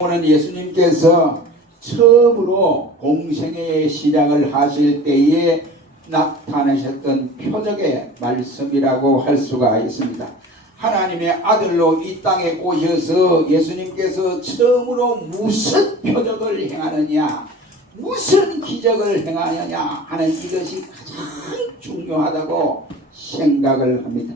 오늘 예수님께서 처음으로 공생애의 시작을 하실 때에 나타내셨던 표적의 말씀이라고 할 수가 있습니다. 하나님의 아들로 이 땅에 오셔서 예수님께서 처음으로 무슨 표적을 행하느냐, 무슨 기적을 행하느냐 하는 이것이 가장 중요하다고 생각을 합니다.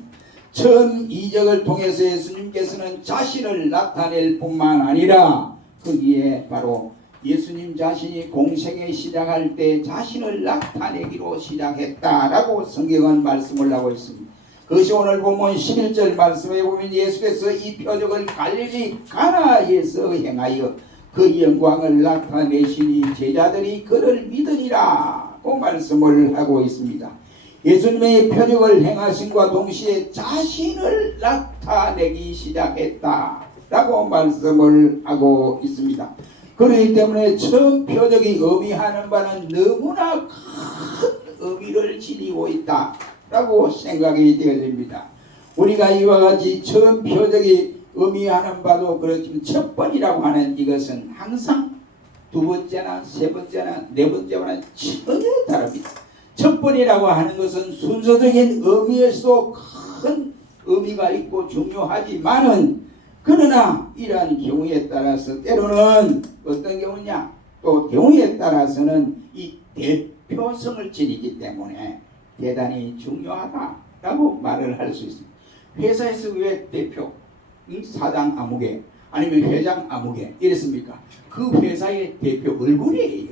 처음 이적을 통해서 예수님께서는 자신을 나타낼 뿐만 아니라 거기에 바로 예수님 자신이 공생애 시작할 때 자신을 나타내기로 시작했다라고 성경은 말씀을 하고 있습니다. 그것이 오늘 본문 11절 말씀에 보면 예수께서 이 표적을 갈릴리 가나에서 행하여 그 영광을 나타내시니 제자들이 그를 믿으리라고 말씀을 하고 있습니다. 예수님의 표적을 행하심과 동시에 자신을 나타내기 시작했다라고 말씀을 하고 있습니다. 그렇기 때문에 처음 표적이 의미하는 바는 너무나 큰 의미를 지니고 있다라고 생각이 되어집니다. 우리가 이와 같이 처음 표적이 의미하는 바도 그렇지만 첫 번이라고 하는 이것은 항상 두 번째나 세 번째나 네 번째나 전혀 다릅니다. 첫 번이라고 하는 것은 순서적인 의미에서도 큰 의미가 있고 중요하지만은 그러나 이러한 경우에 따라서 때로는 어떤 경우냐, 또 경우에 따라서는 이 대표성을 지니기 때문에 대단히 중요하다라고 말을 할 수 있습니다. 회사에서 왜 대표, 사장 아무개 아니면 회장 아무개 이랬습니까? 그 회사의 대표 얼굴이에요.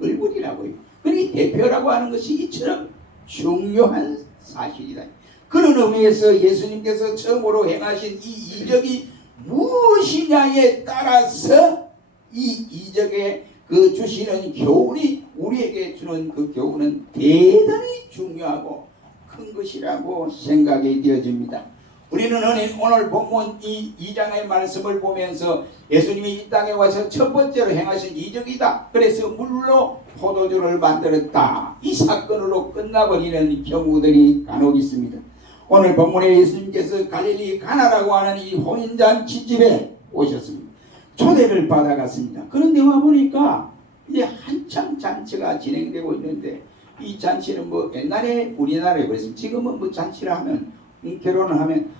얼굴이라고요. 그러니 대표라고 하는 것이 이처럼 중요한 사실이다. 그런 의미에서 예수님께서 처음으로 행하신 이 이적이 무엇이냐에 따라서 이 이적의 그 주시는 교훈이 우리에게 주는 그 교훈은 대단히 중요하고 큰 것이라고 생각이 되어집니다. 우리는 오늘 본문 이 2장의 말씀을 보면서 예수님이 이 땅에 와서 첫 번째로 행하신 이적이다. 그래서 물로 포도주를 만들었다. 이 사건으로 끝나버리는 경우들이 간혹 있습니다. 오늘 본문에 예수님께서 갈릴리 가나라고 하는 이 혼인잔치 집에 오셨습니다. 초대를 받아갔습니다. 그런데 와보니까 이제 한참 잔치가 진행되고 있는데 이 잔치는 뭐 옛날에 우리나라에 그랬습니다. 지금은 뭐 잔치를 하면 결혼을 하면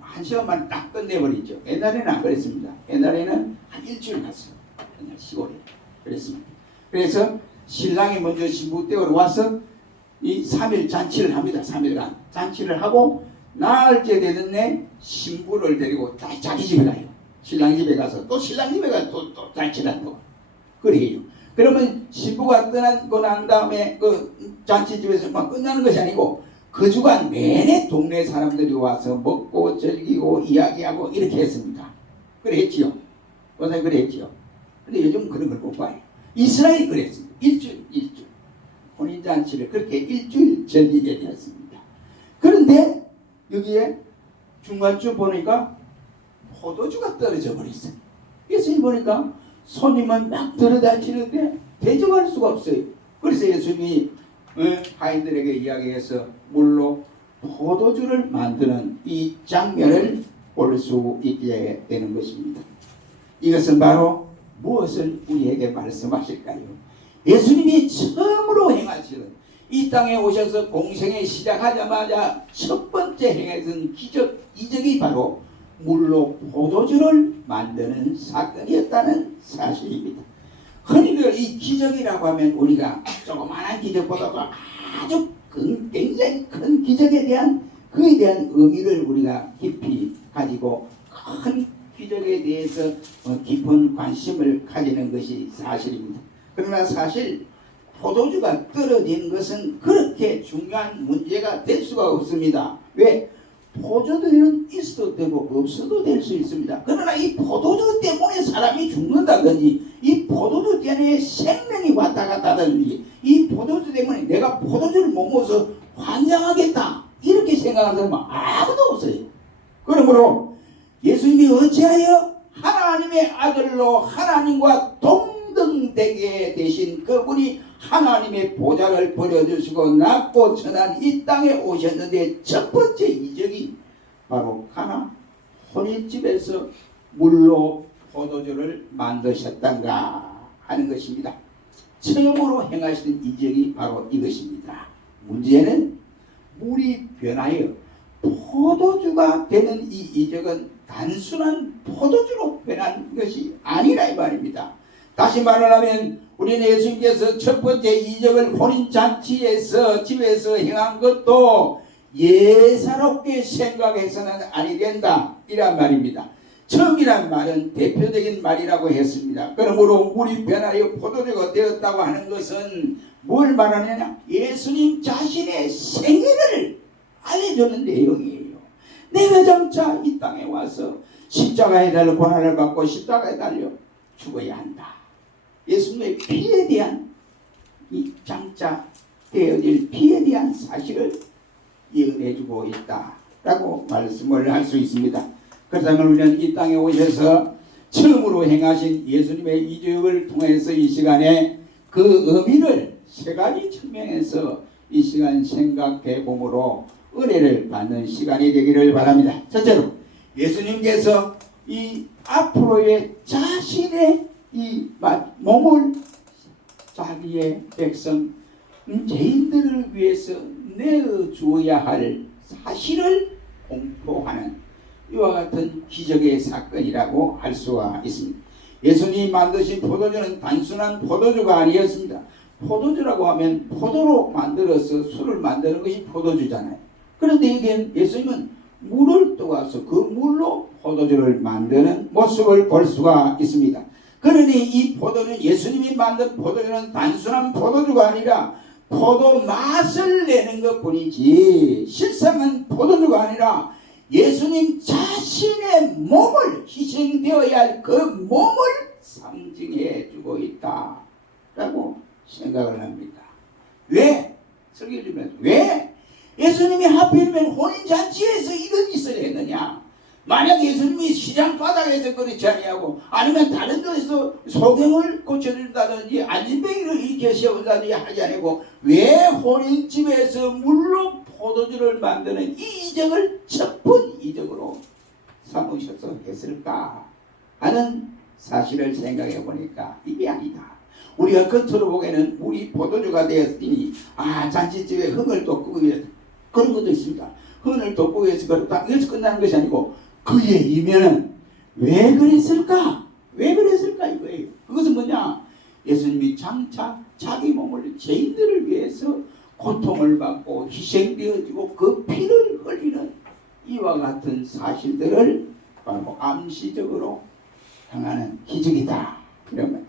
한 시간만 딱 끝내버리죠. 옛날에는 안 그랬습니다. 옛날에는 한 일주일 갔어요. 그냥 시골에 그랬습니다. 그래서 신랑이 먼저 신부 댁으로 와서 이 3일 잔치를 합니다. 3일간 잔치를 하고 나흘째 되는 날 신부를 데리고 자기 집에 가요. 신랑 집에 가서 또 신랑 집에 가서 또 잔치를 한다고 그래요. 그러면 신부가 떠나고 난 다음에 그 잔치집에서 막 끝나는 것이 아니고 그 주간 내내 동네 사람들이 와서 먹고 즐기고 이야기하고 이렇게 했습니다. 그랬지요. 원래 그랬지요. 근데 요즘 그런 걸 못 봐요. 이스라엘이 그랬습니다. 일주일. 혼인잔치를 그렇게 일주일 즐기게 되었습니다. 그런데 여기에 중간쯤 보니까 포도주가 떨어져 버렸어요. 예수님 보니까 손님은 막 들어다니는데 대접할 수가 없어요. 그래서 예수님이 하인들에게 이야기해서 물로 포도주를 만드는 이 장면을 볼 수 있게 되는 것입니다. 이것은 바로 무엇을 우리에게 말씀하실까요? 예수님이 처음으로 행하시는 이 땅에 오셔서 공생에 시작하자마자 첫 번째 행했던 기적, 이적이 바로 물로 포도주를 만드는 사건이었다는 사실입니다. 흔히들 이 기적이라고 하면 우리가 조그마한 기적보다도 아주 굉장히 큰 기적에 대한 그에 대한 의미를 우리가 깊이 가지고 큰 기적에 대해서 깊은 관심을 가지는 것이 사실입니다. 그러나 사실 포도주가 떨어진 것은 그렇게 중요한 문제가 될 수가 없습니다. 왜? 포도주는 있어도 되고 없어도 될 수 있습니다. 그러나 이 포도주 때문에 사람이 죽는다든지 이 포도주 때문에 생명이 왔다 갔다 하든지 이 포도주 때문에 내가 포도주를 못 먹어서 환장하겠다 이렇게 생각하는 사람은 아무도 없어요. 그러므로 예수님이 어찌하여 하나님의 아들로 하나님과 동등되게 되신 그분이 하나님의 보좌를 버려주시고 낮고 천한 이 땅에 오셨는데 첫 번째 이적이 바로 가나 혼인집에서 물로 포도주를 만드셨던가 하는 것입니다. 처음으로 행하신 이적이 바로 이것입니다. 문제는 물이 변하여 포도주가 되는 이 이적은 단순한 포도주로 변한 것이 아니라 이 말입니다. 다시 말하면 우리는 예수님께서 첫 번째 이적을 혼인잔치에서 집에서 행한 것도 예사롭게 생각해서는 아니 된다 이란 말입니다. 처음이란 말은 대표적인 말이라고 했습니다. 그러므로 물이 변하여 포도주가 되었다고 하는 것은 뭘 말하느냐? 예수님 자신의 생애를 알려주는 내용이에요. 내가 장차 이 땅에 와서 십자가에 달려 고난을 받고 십자가에 달려 죽어야 한다. 예수님의 피에 대한 이 장차 되어질 피에 대한 사실을 예언해주고 있다라고 말씀을 할 수 있습니다. 그렇다면 우리는 이 땅에 오셔서 처음으로 행하신 예수님의 이적을 통해서 이 시간에 그 의미를 세 가지 측면에서 이 시간 생각해 봄으로 은혜를 받는 시간이 되기를 바랍니다. 첫째로 예수님께서 이 앞으로의 자신의 이 몸을 자기의 백성 죄인들을 위해서 내어 주어야 할 사실을 공포하는 이와 같은 기적의 사건이라고 할 수가 있습니다. 예수님이 만드신 포도주는 단순한 포도주가 아니었습니다. 포도주라고 하면 포도로 만들어서 술을 만드는 것이 포도주잖아요. 그런데 이게 예수님은 물을 떠와서 그 물로 포도주를 만드는 모습을 볼 수가 있습니다. 그러니 이 포도는 예수님이 만든 포도주는 단순한 포도주가 아니라 포도 맛을 내는 것뿐이지 실상은 포도주가 아니라 예수님 자신의 몸을 희생되어야 할 그 몸을 상징해 주고 있다라고 생각을 합니다. 왜? 설교 주면서 왜 예수님이 하필이면 혼인잔치에서 이런 짓을 했느냐? 만약 예수님이 시장 바닥에서 그렇지 아니하고 아니면 다른 데서 소경을 고쳐준다든지 안진뱅이를 일으켜 세운다든지 하지 않고 왜 혼인집에서 물로 포도주를 만드는 이 이적을 첫 번 이적으로 삼으셔서 했을까 하는 사실을 생각해 보니까 이게 아니다. 우리가 겉으로 보기에는 물이 포도주가 되었으니 잔치집에 흥을 돋구기 위해서 그런 것도 있습니다. 흥을 돋구기 위해서 그렇다. 여기서 끝나는 것이 아니고 그의 이면은 왜 그랬을까? 왜 그랬을까 이거예요. 그것은 뭐냐? 예수님이 장차 자기 몸을 죄인들을 위해서 고통을 받고 희생되어지고 그 피를 흘리는 이와 같은 사실들을 바로 암시적으로 향하는 기적이다. 그러면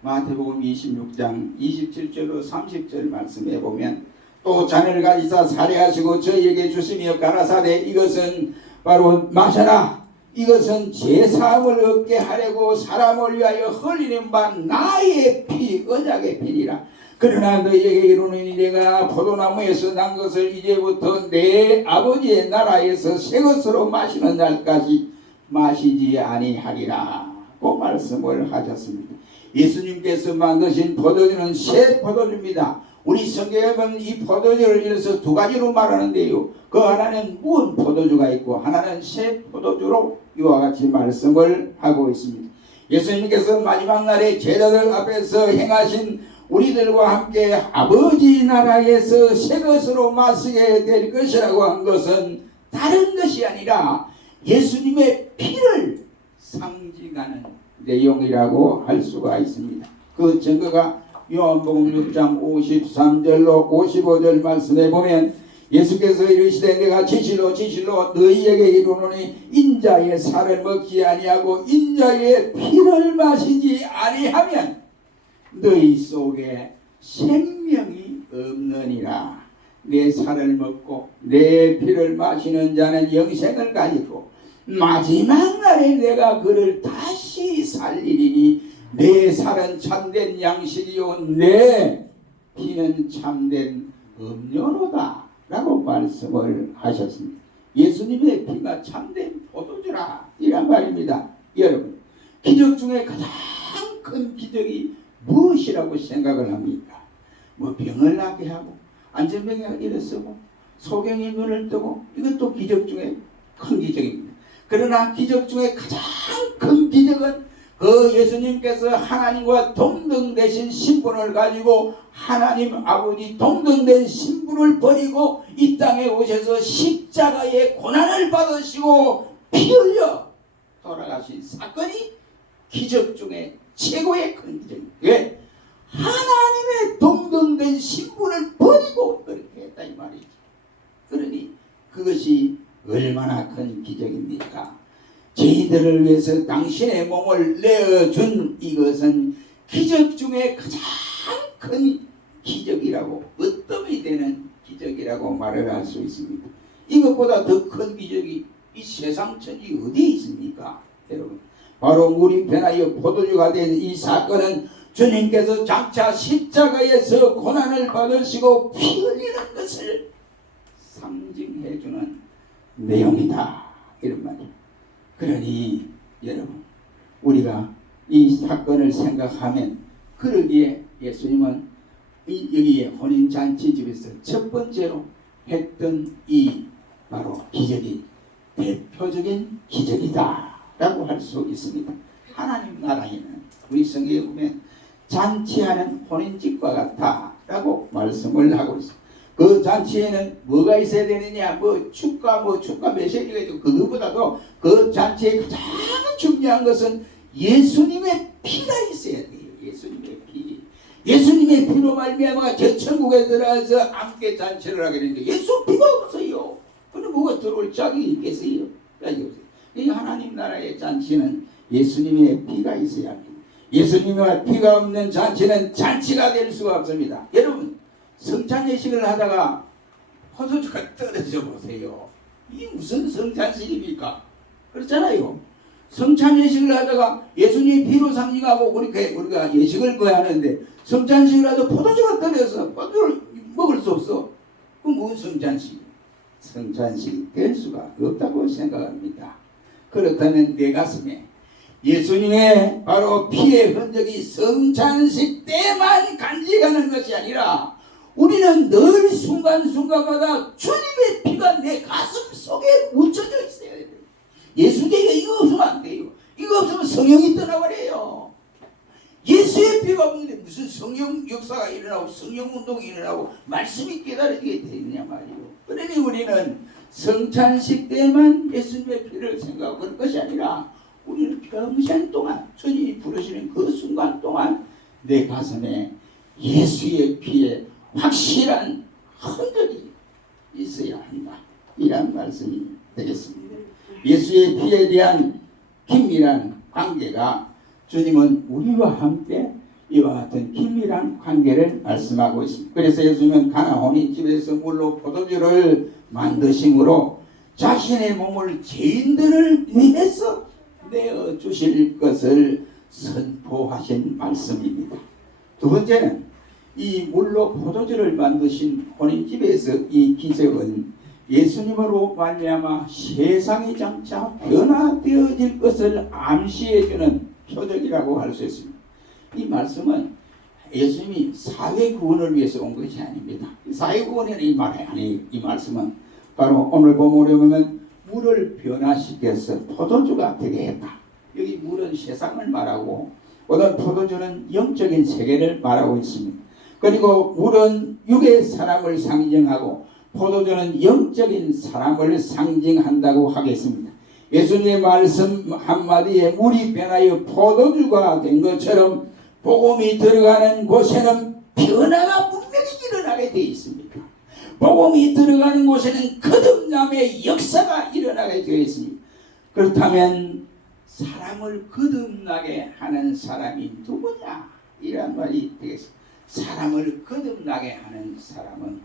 마태복음 26장 27절로 30절 말씀해 보면 또 잔을 가지사 살해하시고 저희에게 주시며 가라사대 이것은 바로 마셔라. 이것은 제사함을 얻게 하려고 사람을 위하여 흘리는 바 나의 피 언약의 피니라. 그러나 너희에게 이르노니 내가 포도나무에서 난 것을 이제부터 내 아버지의 나라에서 새 것으로 마시는 날까지 마시지 아니하리라 고 말씀을 하셨습니다. 예수님께서 만드신 포도주는 새 포도주입니다. 우리 성경에 보면 이 포도주를 이래서 두 가지로 말하는데요. 그 하나는 무은 포도주가 있고 하나는 새 포도주로 이와 같이 말씀을 하고 있습니다. 예수님께서 마지막 날에 제자들 앞에서 행하신 우리들과 함께 아버지 나라에서 새 것으로 마시게 될 것이라고 한 것은 다른 것이 아니라 예수님의 피를 상징하는 내용이라고 할 수가 있습니다. 그 증거가 요한복음 6장 53절로 55절 말씀에 보면 예수께서 이르시되 내가 진실로 너희에게 이르노니 인자의 살을 먹지 아니하고 인자의 피를 마시지 아니하면 너희 속에 생명이 없느니라. 내 살을 먹고 내 피를 마시는 자는 영생을 가지고 마지막 날에 내가 그를 다시 살리리니 내 살은 참된 양식이요 내 피는 참된 음료로다 라고 말씀을 하셨습니다. 예수님의 피가 참된 포도주라 이란 말입니다. 여러분 기적 중에 가장 큰 기적이 무엇이라고 생각을 합니까? 뭐 병을 낫게 하고 안전병이 일어서고 소경이 눈을 뜨고 이것도 기적 중에 큰 기적입니다. 그러나 기적 중에 가장 큰 기적은 그 예수님께서 하나님과 동등되신 신분을 가지고 하나님 아버지 동등된 신분을 버리고 이 땅에 오셔서 십자가의 고난을 받으시고 피 흘려 돌아가신 사건이 기적 중에 최고의 큰 기적입니다. 왜? 하나님의 동등된 신분을 버리고 그렇게 했다 이 말이죠. 그러니 그것이 얼마나 큰 기적입니까? 저희들을 위해서 당신의 몸을 내어준 이것은 기적 중에 가장 큰 기적이라고, 으뜸이 되는 기적이라고 말을 할 수 있습니다. 이것보다 더 큰 기적이 이 세상 천지 어디에 있습니까? 여러분, 바로 물이 변하여 포도주가 된 이 사건은 주님께서 장차 십자가에서 고난을 받으시고 피 흘리는 것을 상징해주는 내용이다, 이런 말이에요. 그러니 여러분, 우리가 이 사건을 생각하면, 그러기에 예수님은 여기에 혼인잔치집에서 첫 번째로 했던 이 바로 기적이 대표적인 기적이다 라고 할 수 있습니다. 하나님 나라에는 우리 성경에 보면 잔치하는 혼인집과 같다 라고 말씀을 하고 있습니다. 그 잔치에는 뭐가 있어야 되느냐, 축가 메시지가 있고, 그것보다도 그 잔치에 가장 중요한 것은 예수님의 피가 있어야 돼요. 예수님의 피. 예수님의 피로 말미암아 저 천국에 들어가서 함께 잔치를 하게 되는데 예수 피가 없어요. 그럼 뭐가 들어올 자격이 있겠어요? 이 하나님 나라의 잔치는 예수님의 피가 있어야 합니다. 예수님의 피가 없는 잔치는 잔치가 될 수가 없습니다. 여러분, 성찬 예식을 하다가 포도주가 떨어져 보세요. 이게 무슨 성찬식입니까? 그렇잖아요. 성찬 예식을 하다가 예수님의 피로 상징하고 우리가 예식을 거하는데 성찬식을 하다 포도주가 떨어져서 포도주를 먹을 수 없어. 그럼 무슨 성찬식? 성찬식이 될 수가 없다고 생각합니다. 그렇다면 내 가슴에 예수님의 바로 피의 흔적이 성찬식 때만 간직하는 것이 아니라 우리는 늘 순간순간마다 주님의 피가 내 가슴 속에 묻혀져 있어야 돼요. 예수님께서 이거 없으면 안 돼요. 이거 없으면 성령이 떠나버려요. 예수의 피가 없는데 무슨 성령 역사가 일어나고 성령 운동이 일어나고 말씀이 깨달아지게 되느냐 말이에요. 그러니 우리는 성찬식 때만 예수님의 피를 생각하고 그럴 것이 아니라 우리는 평생 동안 주님이 부르시는 그 순간 동안 내 가슴에 예수의 피에 확실한 흔적이 있어야 한다, 이런 말씀이 되겠습니다. 예수의 피에 대한 긴밀한 관계가, 주님은 우리와 함께 이와 같은 긴밀한 관계를 말씀하고 있습니다. 그래서 예수님은 가나 혼인집에서 물로 포도주를 만드심으로 자신의 몸을 죄인들을 위해서 내어주실 것을 선포하신 말씀입니다. 두 번째는 이 물로 포도주를 만드신 혼인집에서 이 기적은 예수님으로 말미암아 세상이 장차 변화되어질 것을 암시해주는 표적이라고 할 수 있습니다. 이 말씀은 예수님이 사회 구원을 위해서 온 것이 아닙니다. 사회 구원에는 이 말씀은 바로 오늘 본문에 보면 물을 변화시켜서 포도주가 되게 했다. 여기 물은 세상을 말하고 오늘 포도주는 영적인 세계를 말하고 있습니다. 그리고 물은 육의 사람을 상징하고 포도주는 영적인 사람을 상징한다고 하겠습니다. 예수님의 말씀 한마디에 물이 변하여 포도주가 된 것처럼 복음이 들어가는 곳에는 변화가 분명히 일어나게 되어 있습니다. 복음이 들어가는 곳에는 거듭남의 역사가 일어나게 되어 있습니다. 그렇다면 사람을 거듭나게 하는 사람이 누구냐? 이런 말이 되겠습니다. 사람을 거듭나게 하는 사람은,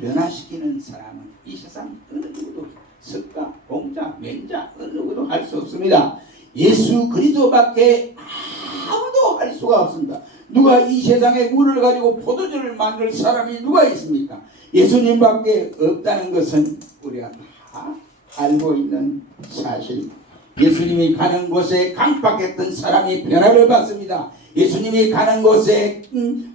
변화시키는 사람은 이 세상 어느 누구도 석가, 공자, 맹자 어느 누구도 할 수 없습니다. 예수 그리스도밖에 아무도 할 수가 없습니다. 누가 이 세상에 물을 가지고 포도주를 만들 사람이 누가 있습니까? 예수님밖에 없다는 것은 우리가 다 알고 있는 사실. 예수님이 가는 곳에 강박했던 사람이 변화를 받습니다. 예수님이 가는 곳에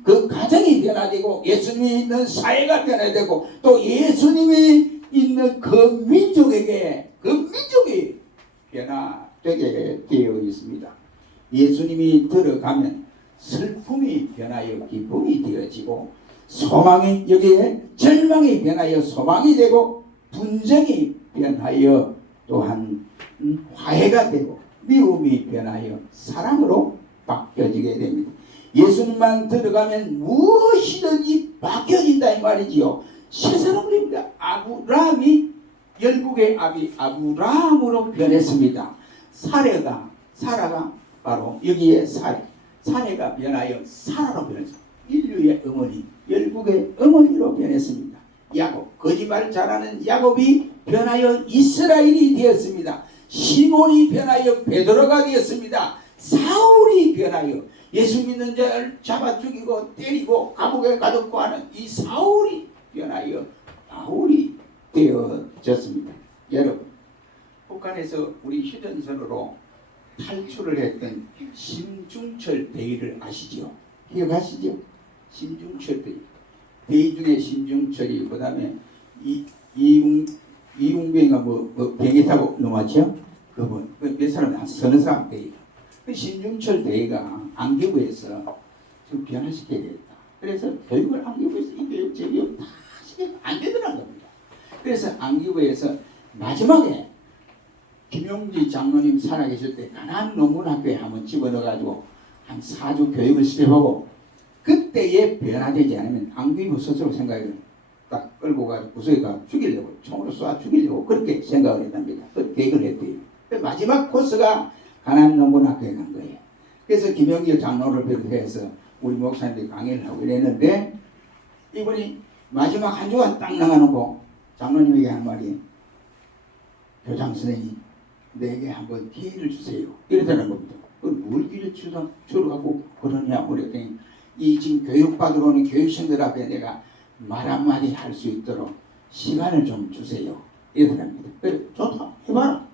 그 가정이 변화되고 예수님이 있는 사회가 변화되고 또 예수님이 있는 그 민족이 변화되게 되어 있습니다. 예수님이 들어가면 슬픔이 변하여 기쁨이 되어지고, 소망이 여기에 절망이 변하여 소망이 되고, 분쟁이 변하여 또한 화해가 되고, 미움이 변하여 사랑으로 바뀌어지게 됩니다. 예수님만 들어가면 무엇이든지 바뀌어진다 이 말이지요. 새 사람입니다. 아브라함이 열국의 아비 아브라함으로 변했습니다. 사라가 바로 여기에 사례가 변하여 사라로 변했습니다. 인류의 어머니, 열국의 어머니로 변했습니다. 야곱, 거짓말 잘하는 야곱이 변하여 이스라엘이 되었습니다. 시몬이 변하여 베드로가 되었습니다. 사울이 변하여 예수 믿는 자를 잡아 죽이고 때리고 감옥에 가두고 하는 이 사울이 변하여 바울이 되어졌습니다. 여러분, 북한에서 우리 휴전선으로 탈출을 했던 심중철 대위를 아시죠? 기억하시죠? 심중철 대위. 대위 중에 심중철이, 그 다음에 이웅병이가 뭐 비행기 타고 넘어왔죠? 그분 몇 사람, 한 서너 사람 대위가. 그 심중철 대위가 안기부에서 지금 변화시켜야겠다. 그래서 교육을 안기부에서 이 교육 제교육 다 시키면 안 되더라는 겁니다. 그래서 안기부에서 마지막에 김용지 장로님 살아계실 때 가난 농문학교에 한번 집어넣어가지고 한 4주 교육을 시켜보고, 그때에 변화되지 않으면 안기부 스스로 생각을 딱 끌고 가서 구석에 가 죽이려고, 총으로 쏴 죽이려고 그렇게 생각을 했답니다. 그 계획을 했대요. 마지막 코스가 가난 농문학교에 간 거예요. 그래서 김용지 장로를 비롯해서 우리 목사님들이 강의를 하고 이랬는데, 이분이 마지막 한 주간 딱 나가놓고 장로님에게 한 말이, 교장 선생님 내게 한번 기회를 주세요, 이러더라는 겁니다. 그걸 뭘 기회를 주라고 그러냐 그랬더니, 이 지금 교육받으러 오는 교육생들 앞에 내가 말 한마디 할 수 있도록 시간을 좀 주세요, 이러더랍니다. 그래, 좋다, 해봐라.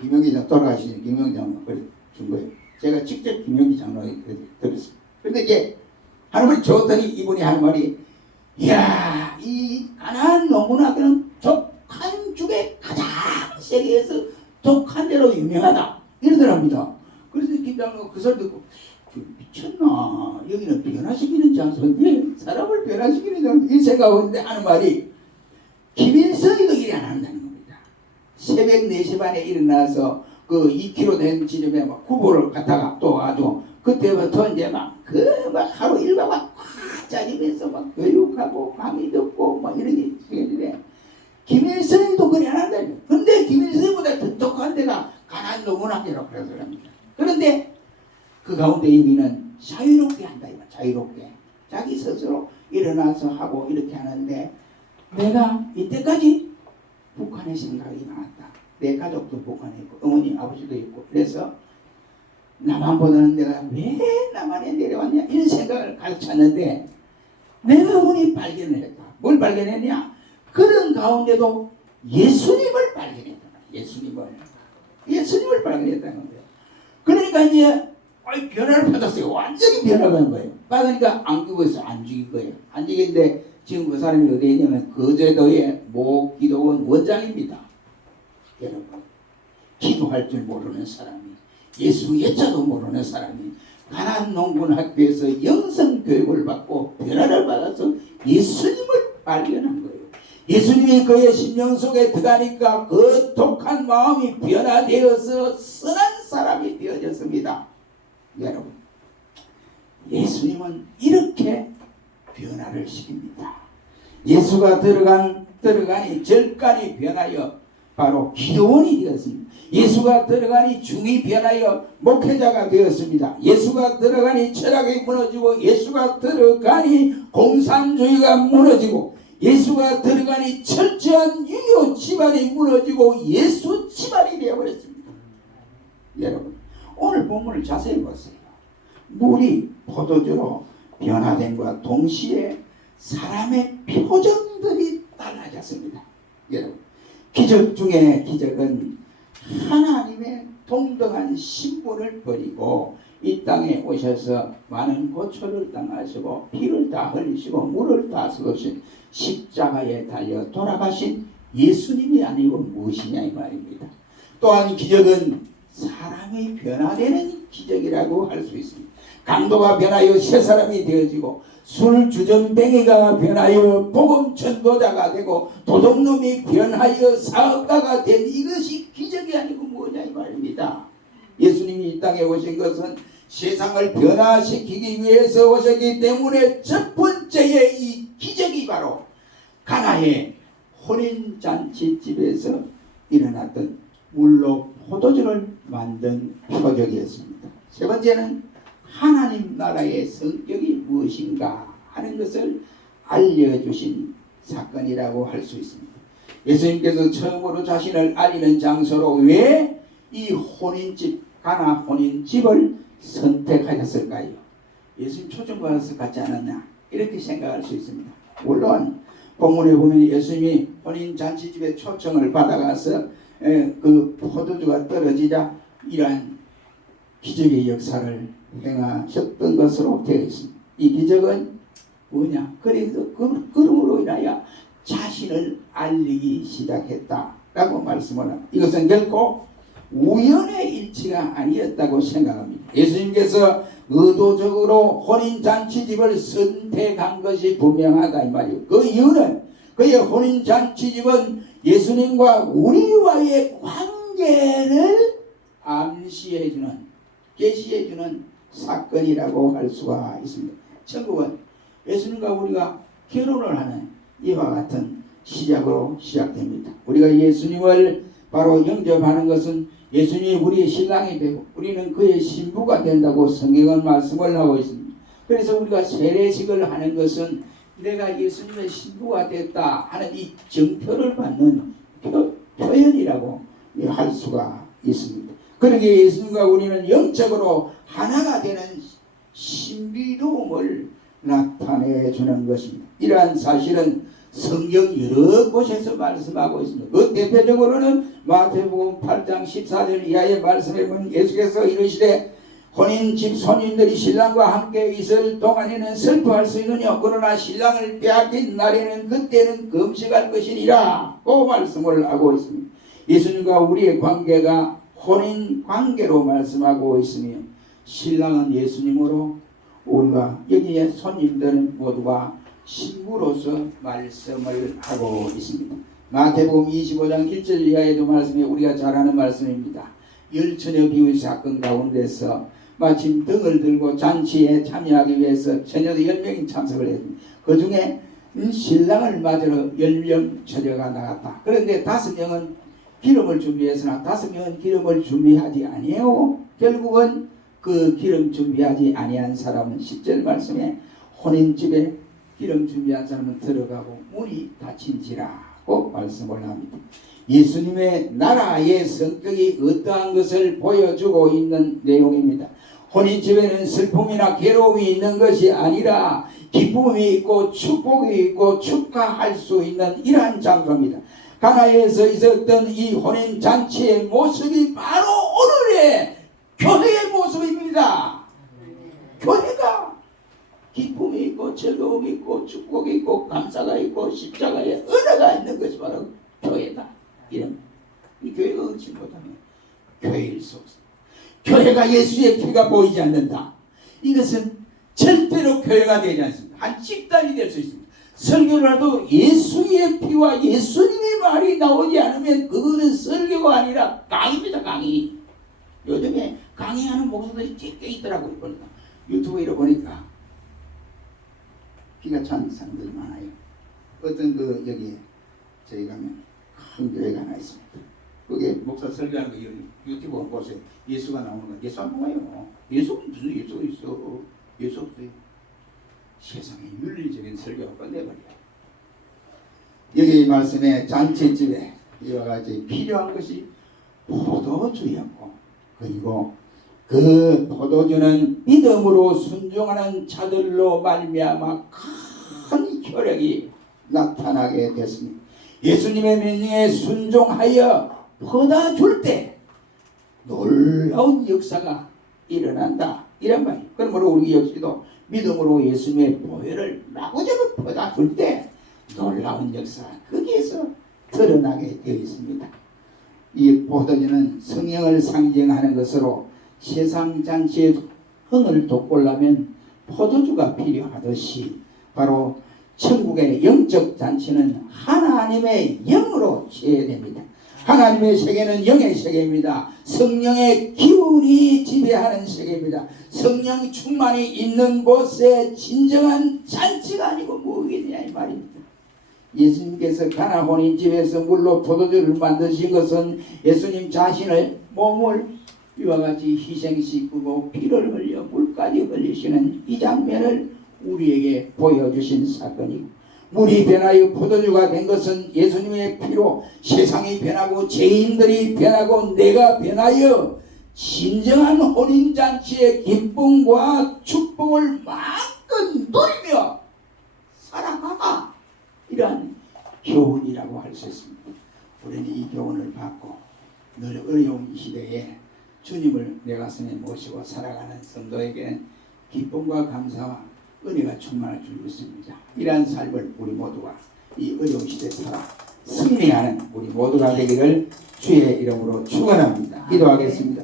김영기 장 돌아가시는 김영기 장로 그래 준 거예요. 제가 직접 김영기 장로에게 들었습니다. 그런데 이제 하나님이 줬더니 이분이 하는 말이, 이야, 이 가나안 농문학교는 독한 중에 가장 세계에서 독한 데로 유명하다, 이러더랍니다. 그래서 김 장로가 그 소리 듣고, 미쳤나, 여기는 변화시키는 장소인데 사람을 변화시키는 장소, 이 생각하는데 하는 말이, 김일성이도 일이 안 한다는 겁니다. 새벽 4시 반에 일어나서 그 2km 된 지점에 막 후보를 갖다가 또 아주 그때부터 이제 막 하루 일과 막 짜지면서 막 교육하고 강의 듣고 막 이런 게 있는데, 김일성이도 그래 안 한다니까. 근데 김일성보다 더 독한 데가 가난 농문학교라고 그러더랍니다. 그런데 그 가운데 여기는 자유롭게 한다 이거, 자유롭게 자기 스스로 일어나서 하고 이렇게 하는데, 내가 이때까지 북한의 생각이 많았다. 내 가족도 북한에 있고 어머니 아버지도 있고, 그래서 남한보다는 내가 왜 남한에 내려왔냐 이런 생각을 가르쳤는데, 내가 보니 발견을 했다. 뭘 발견했냐? 그런 가운데도 예수님을 발견했다. 예수님을 발견했다는 거예요. 그러니까 이제 변화를 받았어요. 완전히 변화가 된 거예요. 받으니까 안기부에서 안 죽인 거예요. 안 죽인데 지금 그 사람이 어디에 있냐면 거제도의 모 기도원 원장입니다. 여러분, 기도할 줄 모르는 사람이, 예수 예자도 모르는 사람이 가난 농문학교에서 영성교육을 받고 변화를 받아서 예수님을 발견한 거예요. 예수님이 그의 심령 속에 들어가니까 그 독한 마음이 변화되어서 선한 사람이 되어졌습니다. 여러분, 예수님은 이렇게 변화를 시킵니다. 예수가 들어가니 절간이 변하여 바로 기도원이 되었습니다. 예수가 들어가니 중이 변하여 목회자가 되었습니다. 예수가 들어가니 철학이 무너지고, 예수가 들어가니 공산주의가 무너지고, 예수가 들어가니 철저한 유교 집안이 무너지고 예수 집안이 되어버렸습니다. 여러분, 오늘 본문을 자세히 보세요. 물이 포도주로 변화됨과 동시에 사람의 표정들이 달라졌습니다. 여러분, 기적 중에 기적은 하나님의 동등한 신분을 버리고 이 땅에 오셔서 많은 고초를 당하시고 피를 다 흘리시고 물을 다 쏟으신 십자가에 달려 돌아가신 예수님이 아니고 무엇이냐 이 말입니다. 또한 기적은 사람이 변화되는 기적이라고 할 수 있습니다. 강도가 변하여 새 사람이 되어지고 술 주전뱅이가 변하여 복음 전도자가 되고 도둑놈이 변하여 사업가가 된 이것이 기적이 아니고 뭐냐 이 말입니다. 예수님이 이 땅에 오신 것은 세상을 변화시키기 위해서 오셨기 때문에 첫 번째의 이 기적이 바로 가나의 혼인잔치집에서 일어났던 물로 포도주를 만든 표적이었습니다. 세 번째는 하나님 나라의 성격이 무엇인가 하는 것을 알려주신 사건이라고 할 수 있습니다. 예수님께서 처음으로 자신을 알리는 장소로 왜 이 혼인집, 가나 혼인집을 선택하셨을까요? 예수님 초청받아서 같지 않았냐 이렇게 생각할 수 있습니다. 물론 본문에 보면 예수님이 혼인잔치집에 초청을 받아가서 그 포도주가 떨어지자 이러한 기적의 역사를 행하셨던 것으로 되어 있습니다. 이 기적은 뭐냐? 그래서 그러므로 인하여 자신을 알리기 시작했다라고 말씀을 합니다. 이것은 결코 우연의 일치가 아니었다고 생각합니다. 예수님께서 의도적으로 혼인잔치집을 선택한 것이 분명하다 이 말이에요. 그 이유는 그의 혼인잔치집은 예수님과 우리와의 관계를 암시해주는, 계시해주는 사건이라고 할 수가 있습니다. 천국은 예수님과 우리가 결혼을 하는 이와 같은 시작으로 시작됩니다. 우리가 예수님을 바로 영접하는 것은 예수님이 우리의 신랑이 되고 우리는 그의 신부가 된다고 성경은 말씀을 하고 있습니다. 그래서 우리가 세례식을 하는 것은 내가 예수님의 신부가 됐다 하는 이 정표를 받는 표현이라고 할 수가 있습니다. 그러기에 예수님과 우리는 영적으로 하나가 되는 신비로움을 나타내 주는 것입니다. 이러한 사실은 성경 여러 곳에서 말씀하고 있습니다. 그 대표적으로는 마태복음 8장 14절 이하의 말씀에 보면 예수께서 이르시되 혼인집 손님들이 신랑과 함께 있을 동안에는 슬퍼할 수 있느냐 그러나 신랑을 빼앗긴 날에는 그때는 금식할 것이니라 고 말씀을 하고 있습니다. 예수님과 우리의 관계가 혼인 관계로 말씀하고 있으며 신랑은 예수님으로 우리가 여기에 손님들은 모두가 신부로서 말씀을 하고 있습니다. 마태복음 25장 1절 이하에도 말씀에 우리가 잘 아는 말씀입니다. 열처녀 비유 사건 가운데서 마침 등을 들고 잔치에 참여하기 위해서 처녀들 10명이 참석을 했습니다. 그 중에 신랑을 맞으러 10명 처녀가 나갔다. 그런데 5명은 기름을 준비했으나 5명은 기름을 준비하지 아니하고 결국은 그 기름 준비하지 아니한 사람은 10절 말씀에 혼인집에 기름 준비한 사람은 들어가고 문이 닫힌지라고 말씀을 합니다. 예수님의 나라의 성격이 어떠한 것을 보여주고 있는 내용입니다. 혼인집에는 슬픔이나 괴로움이 있는 것이 아니라 기쁨이 있고 축복이 있고 축하할 수 있는 이러한 장소입니다. 가나에서 있었던 이 혼인잔치의 모습이 바로 오늘의 교회의 모습입니다. 교회가 기쁨이 있고 즐거움이 있고 축복이 있고 감사가 있고 십자가에 은혜가 있는 것이 바로 교회다. 이런 이 교회가 얻지 못하면 교회일 수 없습니다. 교회가 예수의 피가 보이지 않는다. 이것은 절대로 교회가 되지 않습니다. 한 집단이 될 수 있습니다. 설교를 해도 예수의 피와 예수님의 말이 나오지 않으면 그거는 설교가 아니라 강의입니다. 강의. 요즘에 강의하는 목사들이 꽤 있더라고요. 보니까 유튜브에 보니까 기가 찬 사람들이 많아요. 어떤 그 여기 저희 가면 큰 교회가 하나 있습니다. 그게 목사 설교하는 거 유튜브 보세요. 예수가 나오는 거. 예수 안 나와요. 예수는 무슨 예수가 있어. 예수 없어요. 세상에 윤리적인 설교가 끝내버려요. 여기 말씀에 잔치집에 이와 같이 필요한 것이 포도주였고 그리고 그 포도주는 믿음으로 순종하는 자들로 말미암아 큰 효력이 나타나게 됐습니다. 예수님의 명령에 순종하여 퍼다 줄 때 놀라운 역사가 일어난다 이런 말이에요. 그러므로 우리 역시도 믿음으로 예수님의 보혈을 마구잡이 퍼다 줄 때 놀라운 역사가 거기에서 드러나게 되어 있습니다. 이 포도주는 성령을 상징하는 것으로 세상 잔치의 흥을 돋보려면 포도주가 필요하듯이 바로 천국의 영적 잔치는 하나님의 영으로 취해야 됩니다. 하나님의 세계는 영의 세계입니다. 성령의 기운이 지배하는 세계입니다. 성령 충만이 있는 곳에 진정한 잔치가 아니고 뭐겠냐 이 말입니다. 예수님께서 가나 혼인집에서 물로 포도주를 만드신 것은 예수님 자신을 몸을 이와 같이 희생시키고 피를 흘려 물까지 흘리시는 이 장면을 우리에게 보여주신 사건이고, 물이 변하여 포도주가 된 것은 예수님의 피로 세상이 변하고 죄인들이 변하고 내가 변하여 진정한 혼인잔치의 기쁨과 축복을 마음껏 누리며 살아가라, 이러한 교훈이라고 할 수 있습니다. 우리는 이 교훈을 받고 늘 어려운 이 시대에 주님을 내 가슴에 모시고 살아가는 성도에게는 기쁨과 감사와 은혜가 충만할 줄 믿습니다. 이러한 삶을 우리 모두가 이 어려운 시대에 살아 승리하는 우리 모두가 되기를 주의 이름으로 축원합니다. 기도하겠습니다.